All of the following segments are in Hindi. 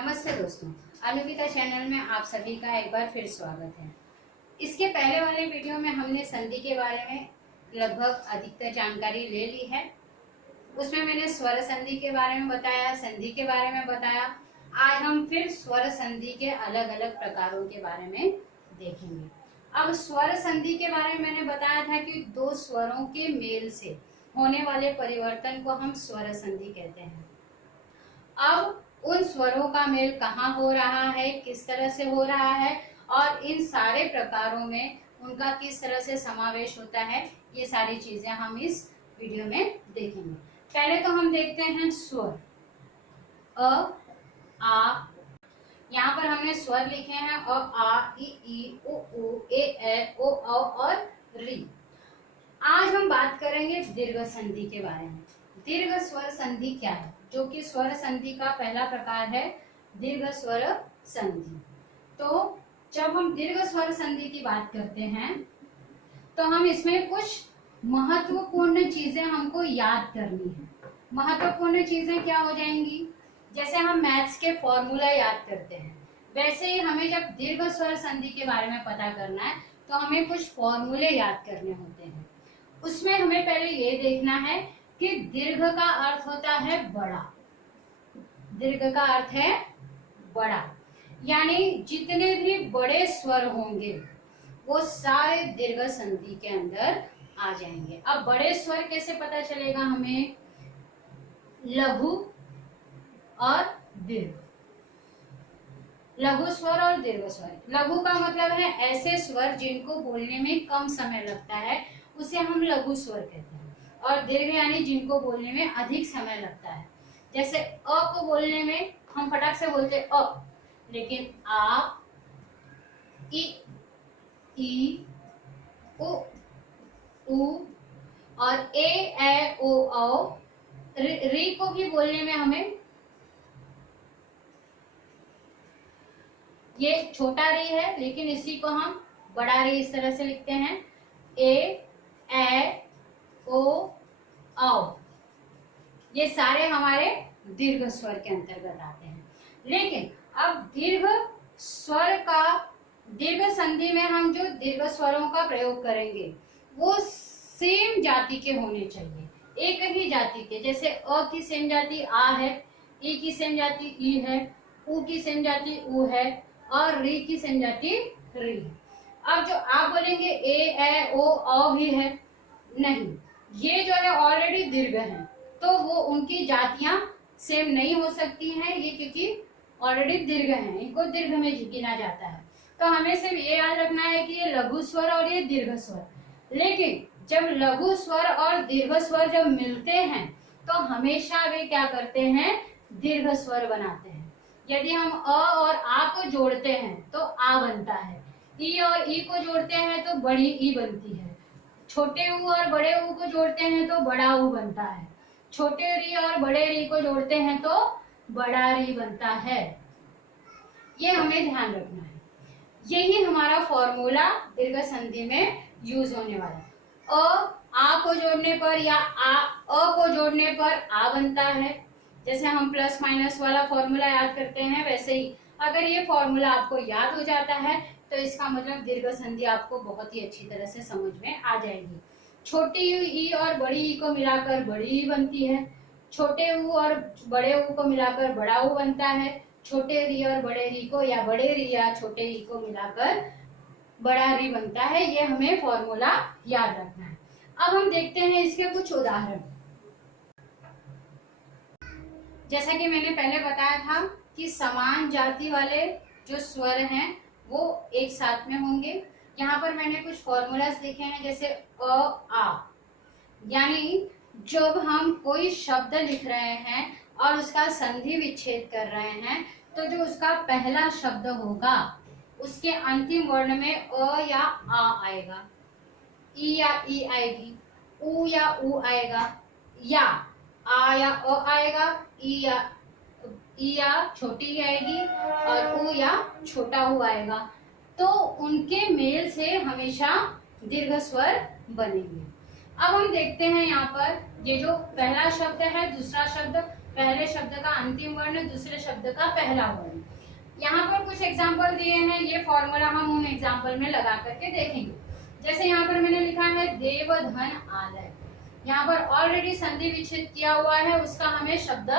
नमस्ते दोस्तों, अनुविता चैनल में आप सभी का एक बार फिर स्वागत है। इसके पहले वाले वीडियो में हमने संधि के बारे में लगभग अधिकतर जानकारी ले ली है। उसमें मैंने स्वर संधि के बारे में बताया, संधि के बारे में बताया। आज हम फिर स्वर संधि के अलग अलग प्रकारों के बारे में देखेंगे। अब स्वर संधि के बारे में मैंने बताया था कि दो स्वरों के मेल से होने वाले परिवर्तन को हम स्वर संधि कहते हैं। अब उन स्वरों का मेल कहाँ हो रहा है, किस तरह से हो रहा है और इन सारे प्रकारों में उनका किस तरह से समावेश होता है, ये सारी चीजें हम इस वीडियो में देखेंगे। पहले तो हम देखते हैं स्वर अ, आ। यहाँ पर हमने स्वर लिखे हैं अ, आ, ई, उ, ए, ओ, औ और री। आज हम बात करेंगे दीर्घ संधि के बारे में। दीर्घ स्वर संधि क्या है? जो कि स्वर संधि का पहला प्रकार है दीर्घ स्वर संधि। तो जब हम दीर्घ स्वर संधि की बात करते हैं तो हम इसमें कुछ महत्वपूर्ण चीजें हमको याद करनी है। महत्वपूर्ण चीजें क्या हो जाएंगी? जैसे हम मैथ्स के फॉर्मूला याद करते हैं, वैसे ही हमें जब दीर्घ स्वर संधि के बारे में पता करना है तो हमें कुछ फॉर्मूले याद करने होते हैं। उसमें हमें पहले ये देखना है कि दीर्घ का अर्थ होता है बड़ा। दीर्घ का अर्थ है बड़ा, यानी जितने भी बड़े स्वर होंगे वो सारे दीर्घ संधि के अंदर आ जाएंगे। अब बड़े स्वर कैसे पता चलेगा हमें? लघु और दीर्घ। लघु स्वर और दीर्घ स्वर। लघु का मतलब है ऐसे स्वर जिनको बोलने में कम समय लगता है, उसे हम लघु स्वर कहते हैं। और दीर्घ यानी जिनको बोलने में अधिक समय लगता है। जैसे अ को बोलने में हम फटाक से बोलते अ, लेकिन आ, ई, उ और ए, ओ, औ, री को भी बोलने में हमें, ये छोटा री है लेकिन इसी को हम बड़ा री इस तरह से लिखते हैं। ए, ओ, औ, ये सारे हमारे दीर्घ स्वर के अंतर्गत आते हैं। लेकिन अब दीर्घ स्वर का, दीर्घ संधि में हम जो दीर्घ स्वरों का प्रयोग करेंगे वो सेम जाति के होने चाहिए, एक ही जाति के। जैसे अ की सेम जाति आ है, ई की सेम जाति ई है, उ की सेम जाति उ है और री की सेम जाति री। अब जो आप बोलेंगे ए, ओ, औ भी है, नहीं, ये जो है ऑलरेडी दीर्घ है तो वो उनकी जातियां सेम नहीं हो सकती हैं, ये क्योंकि ऑलरेडी दीर्घ हैं, इनको दीर्घ में गिना जाता है। तो हमें सिर्फ ये याद रखना है कि ये लघु स्वर और ये दीर्घ स्वर। लेकिन जब लघु स्वर और दीर्घ स्वर जब मिलते हैं तो हमेशा वे क्या करते हैं? दीर्घ स्वर बनाते हैं। यदि हम अ और आ को जोड़ते हैं तो आ बनता है, ई और ई को जोड़ते हैं तो बड़ी ई बनती है, छोटे ऊ और बड़े ऊ को जोड़ते हैं तो बड़ा ऊ बनता है, छोटे री और बड़े री को जोड़ते हैं तो बड़ा री बनता है। ये हमें ध्यान रखना है। यही हमारा फॉर्मूला दीर्घ संधि में यूज होने वाला है। आ को जोड़ने पर या अ को जोड़ने पर आ बनता है। जैसे हम प्लस माइनस वाला फॉर्मूला याद करते हैं, वैसे ही अगर ये फॉर्मूला आपको याद हो जाता है तो इसका मतलब दीर्घ संधि आपको बहुत ही अच्छी तरह से समझ में आ जाएगी। छोटी ई और बड़ी ई को मिलाकर बड़ी ई बनती है, छोटे ऊ और बड़े ऊ को मिलाकर बड़ा ऊ बनता है, छोटे री और बड़े री को या बड़े री या छोटे री को मिलाकर बड़ा री बनता है। ये हमें फॉर्मूला याद रखना है। अब हम देखते हैं इसके कुछ उदाहरण। जैसा कि मैंने पहले बताया था कि समान जाति वाले जो स्वर हैं वो एक साथ में होंगे। यहाँ पर मैंने कुछ फॉर्मूलाज लिखे हैं, जैसे अ, आ, यानी जब हम कोई शब्द लिख रहे हैं और उसका संधि विच्छेद कर रहे हैं तो जो उसका पहला शब्द होगा उसके अंतिम वर्ण में अ या आ आएगा, ई या ई आएगी, उ या उ आएगा, या आ या अ आएगा, ई या छोटी ई आएगी और उ या छोटा उ आएगा। तो उनके मेल से हमेशा दीर्घ स्वर बनेंगे। अब हम देखते हैं यहाँ पर ये जो पहला शब्द है, दूसरा शब्द, पहले शब्द का अंतिम वर्ण, दूसरे शब्द का पहला वर्ण। यहाँ पर कुछ एग्जाम्पल दिए हैं, ये फॉर्मूला हम उन एग्जाम्पल में लगा करके देखेंगे। जैसे यहाँ पर मैंने लिखा है देव धन आलय, यहाँ पर ऑलरेडी संधि विच्छेद किया हुआ है, उसका हमें शब्द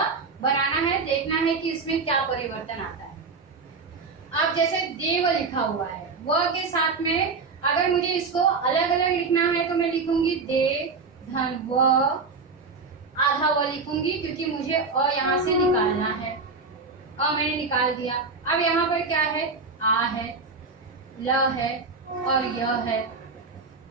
बनाना है, देखना है कि इसमें क्या परिवर्तन आता है। अब जैसे देव लिखा हुआ है, व के साथ में अगर मुझे इसको अलग अलग लिखना है तो मैं लिखूंगी दे धन व, आधा व लिखूंगी क्योंकि मुझे अ यहाँ से निकालना है। अ मैंने निकाल दिया। अब यहाँ पर क्या है, आ है, ल है और य है।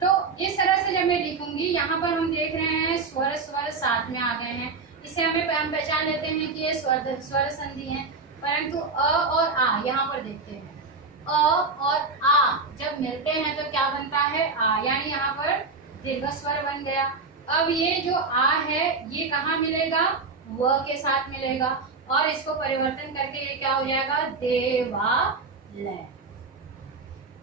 तो इस तरह से जब मैं लिखूंगी, यहाँ पर हम देख रहे हैं स्वर स्वर साथ में आ गए हैं, इसे हम पहचान लेते हैं कि ये स्वर संधि है। परंतु अ और आ यहाँ पर देखते हैं, अ और आ जब मिलते हैं तो क्या बनता है, आ, यानी यहाँ पर दीर्घ स्वर बन गया। अब ये जो आ है ये कहाँ मिलेगा, व के साथ मिलेगा, और इसको परिवर्तन करके ये क्या हो जाएगा, देवालय।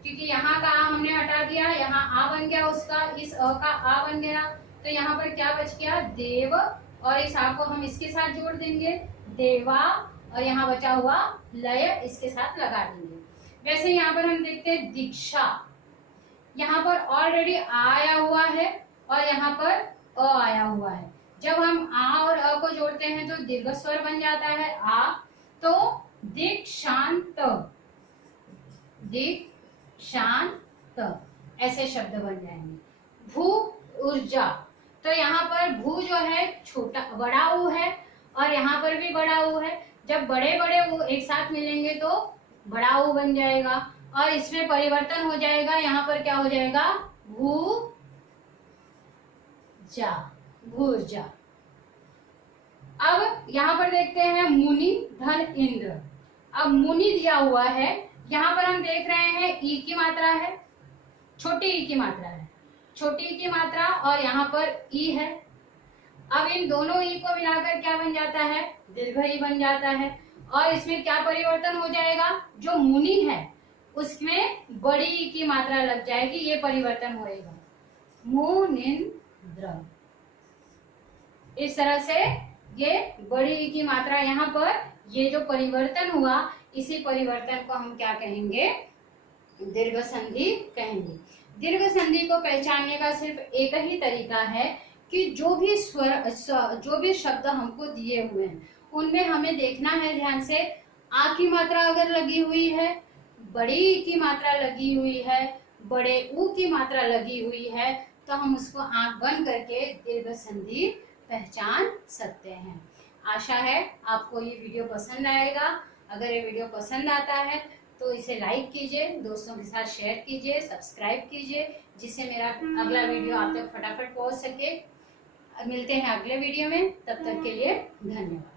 क्योंकि यहाँ का आ हमने हटा दिया, यहाँ आ बन गया उसका, इस अ का आ बन गया, तो यहाँ पर क्या बच गया, देव, और इस आ को हम इसके साथ जोड़ देंगे देवा, और यहाँ बचा हुआ लय इसके साथ लगा देंगे। वैसे यहाँ पर हम देखते हैं दीक्षा, यहाँ पर ऑलरेडी आ आया हुआ है और यहाँ पर अ आया हुआ है। जब हम आ और अ को जोड़ते हैं तो दीर्घ स्वर बन जाता है आ, तो दीक्षांत, दीक्षांत ऐसे शब्द बन जाएंगे। भू ऊर्जा, तो यहाँ पर भू जो है छोटा बड़ा ऊ है और यहाँ पर भी बड़ा ऊ है। जब बड़े बड़े ऊ एक साथ मिलेंगे तो बड़ा ऊ बन जाएगा और इसमें परिवर्तन हो जाएगा, यहाँ पर क्या हो जाएगा, भू जा, भूर्जा। अब यहाँ पर देखते हैं मुनि धन इंद्र। अब मुनि दिया हुआ है, यहाँ पर हम देख रहे हैं ई की मात्रा है, छोटी ई की मात्रा है, छोटी ई की मात्रा, और यहाँ पर ई है। अब इन दोनों ई को मिलाकर क्या बन जाता है, दीर्घ ई बन जाता है। और इसमें क्या परिवर्तन हो जाएगा, जो मुनि है उसमें बड़ी ई की मात्रा लग जाएगी, ये परिवर्तन होएगा, मुनिंद्र। इस तरह से ये बड़ी ई की मात्रा, यहाँ पर ये जो परिवर्तन हुआ, इसी परिवर्तन को हम क्या कहेंगे, दीर्घ संधि कहेंगे। दीर्घ संधि को पहचानने का सिर्फ एक ही तरीका है कि जो भी शब्द हमको दिए हुए हैं उनमें हमें देखना है ध्यान से, आ की मात्रा अगर लगी हुई है, बड़ी ई की मात्रा लगी हुई है, बड़े ऊ की मात्रा लगी हुई है, तो हम उसको आंख बंद करके दीर्घ संधि पहचान सकते हैं। आशा है आपको ये वीडियो पसंद आएगा। अगर ये वीडियो पसंद आता है तो इसे लाइक कीजिए, दोस्तों के साथ शेयर कीजिए, सब्सक्राइब कीजिए, जिससे मेरा अगला वीडियो आप तक फटाफट पहुंच सके। मिलते हैं अगले वीडियो में, तब तक के लिए धन्यवाद।